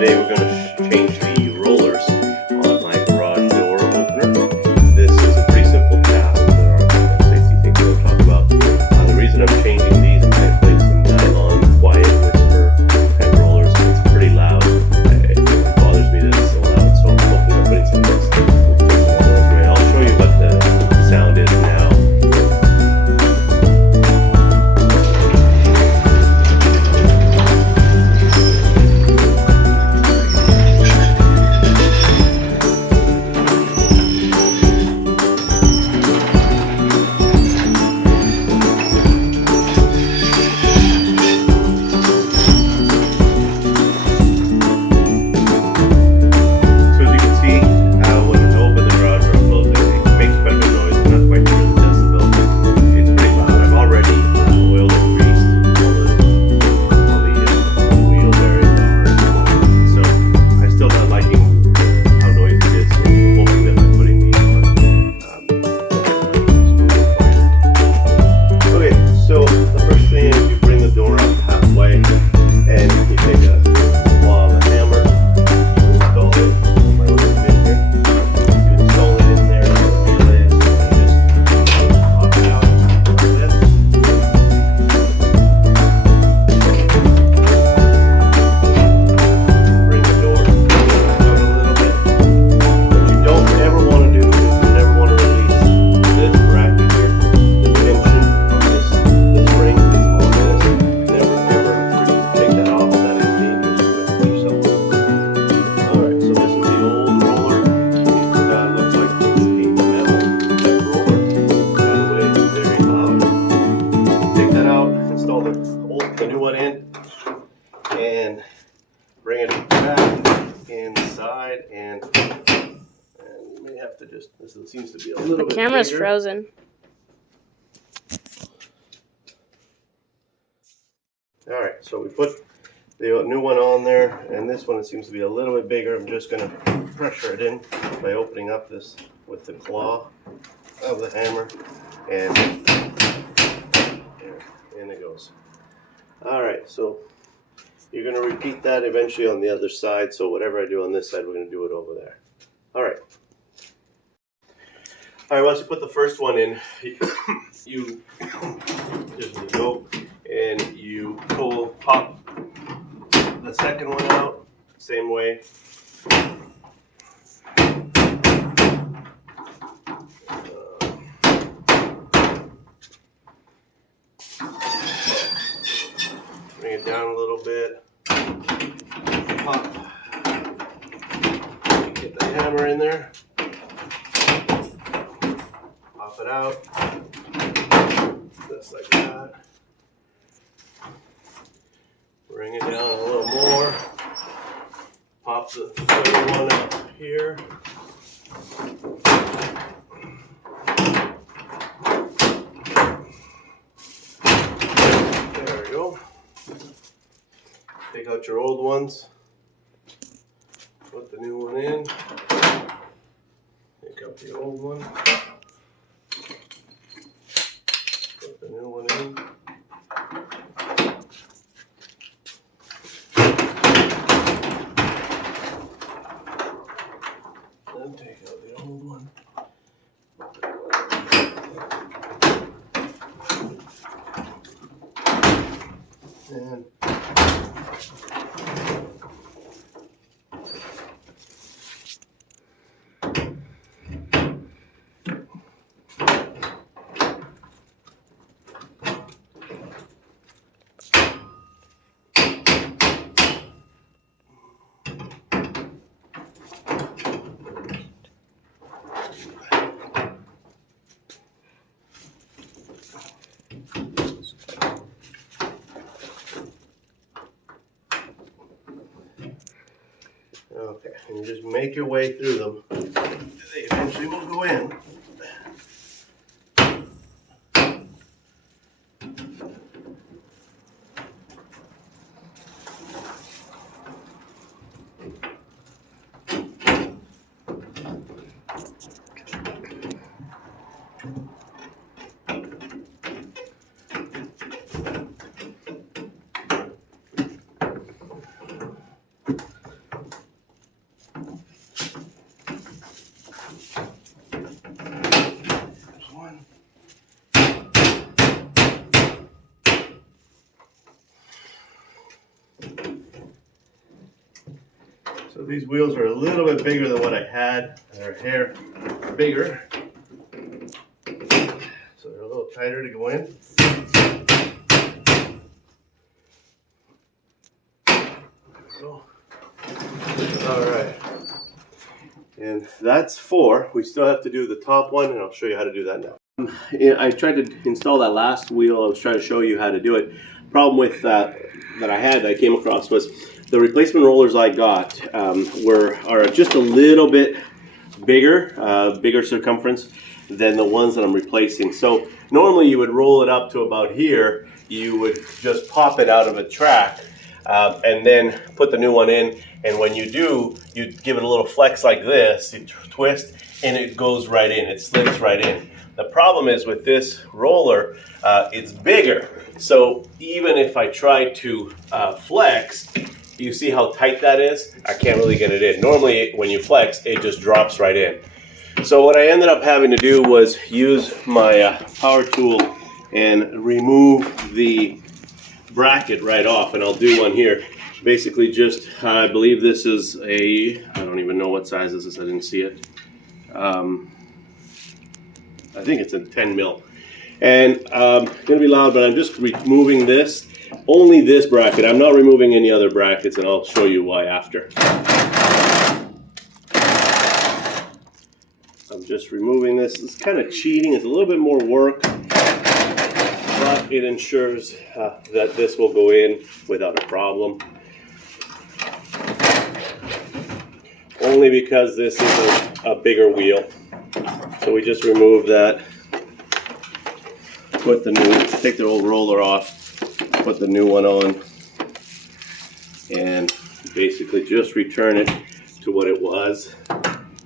Today we're going to change the rollers on my garage door opener. This is a pretty simple task. There are some safety things we'll talk about. The reason I'm changing these, I'm going to put some nylon quiet whisper kind of rollers. It's pretty loud. It bothers me that it's so loud, so I'm hoping I'm putting some of this. I'll show you what the sound is now. The new one in and bring it back inside, and you may have to just, this seems to be a little bit bigger. The camera's frozen. Alright, so we put the new one on there, and this one, it seems to be a little bit bigger. I'm just going to pressure it in by opening up this with the claw of the hammer, and there, in it goes. Alright, so you're going to repeat that eventually on the other side, so whatever I do on this side, we're going to do it over there. Alright, once you put the first one in, you just go and you pop the second one out, same way. Bring it down a little bit, pop, get the hammer in there, pop it out, just like that, bring it down a little more, pop the other one up here, there we go. Take out your old ones, put the new one in, take out the old one, put the new one in, then take out the old one. And okay, and you just make your way through them. They eventually will go in. So these wheels are a little bit bigger than what I had. They're a hair bigger. So they're a little tighter to go in. All right. And that's 4. We still have to do the top one, and I'll show you how to do that now. I tried to install that last wheel. I was trying to show you how to do it. Problem with that I came across was the replacement rollers I got are just a little bit bigger circumference than the ones that I'm replacing. So normally you would roll it up to about here. You would just pop it out of a track and then put the new one in. And when you do, you give it a little flex like this, you twist, and it goes right in. It slips right in. The problem is with this roller, it's bigger. So even if I try to flex, you see how tight that is? I can't really get it in. Normally, when you flex, it just drops right in. So what I ended up having to do was use my power tool and remove the bracket right off. And I'll do one here. Basically just, I believe this is I don't even know what size this is, I didn't see it. I think it's a 10 mil. And it's gonna be loud, but I'm just removing this, only this bracket. I'm not removing any other brackets, and I'll show you why after. I'm just removing this. It's kind of cheating, it's a little bit more work, but it ensures that this will go in without a problem. Only because this is a bigger wheel. So we just remove that, take the old roller off, put the new one on, and basically just return it to what it was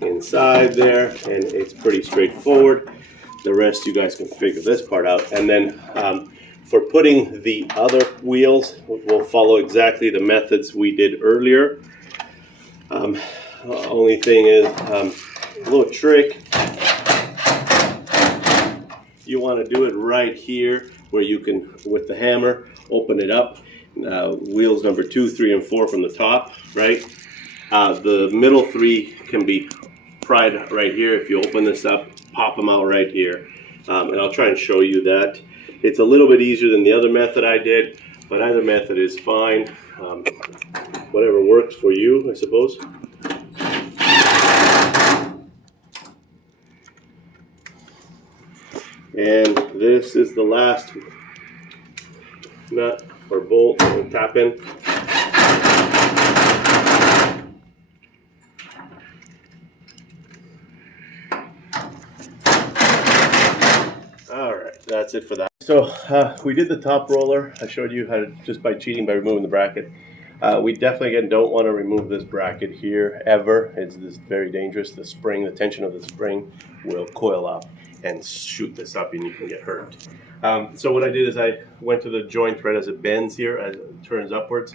inside there, and it's pretty straightforward. The rest you guys can figure this part out. And then for putting the other wheels, we'll follow exactly the methods we did earlier. Only thing is, a little trick, you want to do it right here where you can, with the hammer, open it up. Wheels number 2, 3, and 4 from the top, right? The middle 3 can be pried right here. If you open this up, pop them out right here. And I'll try and show you that. It's a little bit easier than the other method I did, but either method is fine. Whatever works for you, I suppose. And this is the last nut or bolt we'll tap in. All right, that's it for that. So we did the top roller. I showed you how to, just by cheating by removing the bracket. We definitely, again, don't want to remove this bracket here ever. It's very dangerous. The spring, the tension of the spring will coil up and shoot this up, and you can get hurt. So what I did is I went to the joint right as it bends here, as it turns upwards.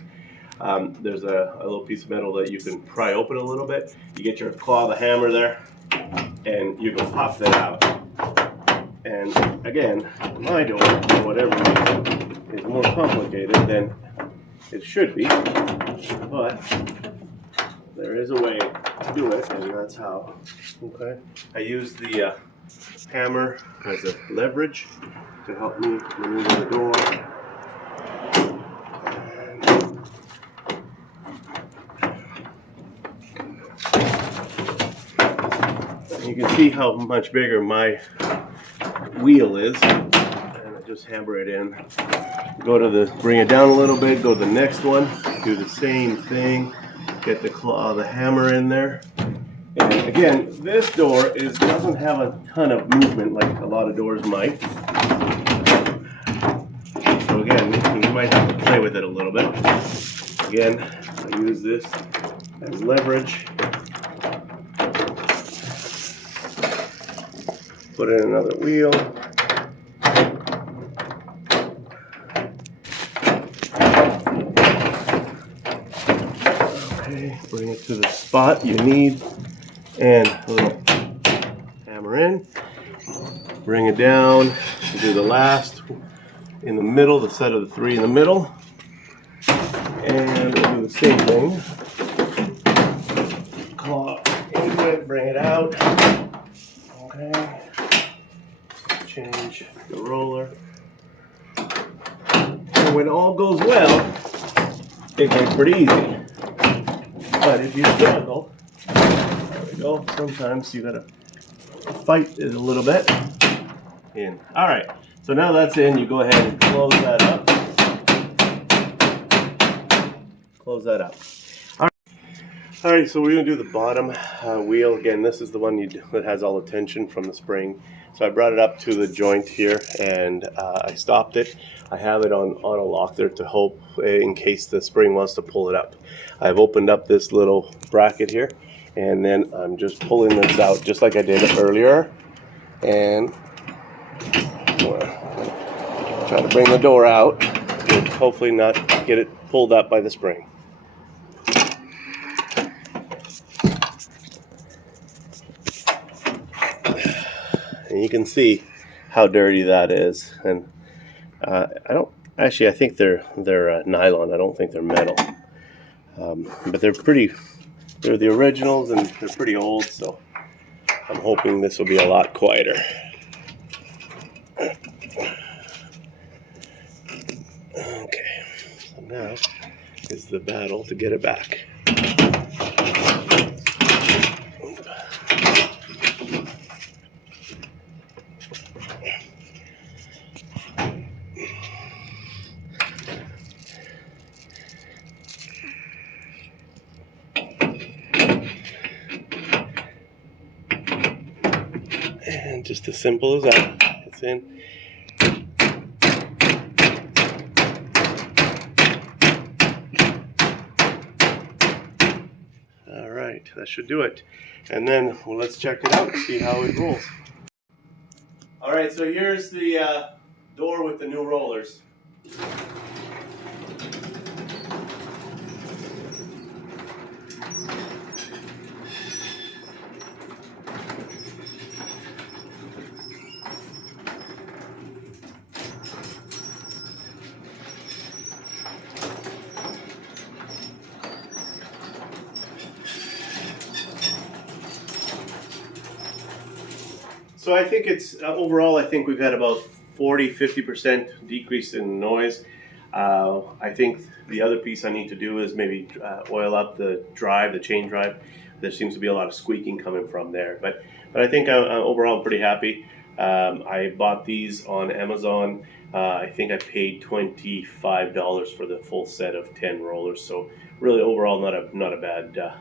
There's a little piece of metal that you can pry open a little bit. You get your claw, the hammer there, and you can pop that out. And again, my door, for whatever reason, is more complicated than it should be, but there is a way to do it, and that's how. Okay, I use the hammer as a leverage to help me maneuver the door. And you can see how much bigger my wheel is, and I just hammer it in. Bring it down a little bit, go to the next one, do the same thing, get the claw, the hammer in there. And again, this door doesn't have a ton of movement like a lot of doors might. So again, you might have to play with it a little bit. Again, I use this as leverage. Put in another wheel. Okay, bring it to the spot you need, and a little hammer in. Bring it down, do the last in the middle, the set of the 3 in the middle, and we'll do the same thing. change the roller. And when all goes well, it gets pretty easy. But if you struggle, there we go, sometimes you gotta fight it a little bit. In. All right, so now that's in, you go ahead and close that up. Close that up. All right, so we're gonna do the bottom wheel. Again, this is the one that has all the tension from the spring. So I brought it up to the joint here and I stopped it. I have it on a lock there to hope in case the spring wants to pull it up. I've opened up this little bracket here and then I'm just pulling this out just like I did earlier. And try to bring the door out and hopefully not get it pulled up by the spring. And you can see how dirty that is, and I think they're nylon. I don't think they're metal, but they're the originals and they're pretty old, so I'm hoping this will be a lot quieter. Okay, so now is the battle to get it back. And just as simple as that, it's in. All right, that should do it. And then let's check it out and see how it rolls. All right, so here's the door with the new rollers. So I think it's overall, I think we've had about 40–50% decrease in noise. I think the other piece I need to do is maybe oil up the drive, the chain drive. There seems to be a lot of squeaking coming from there, but I think overall I'm pretty happy. I bought these on Amazon. I think I paid $25 for the full set of 10 rollers. So really overall not a bad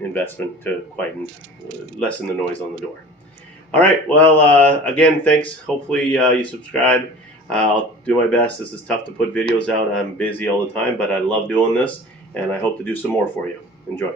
investment to lessen the noise on the door. All right, well, again, thanks. Hopefully you subscribe. I'll do my best. This is tough to put videos out. I'm busy all the time, but I love doing this, and I hope to do some more for you. Enjoy.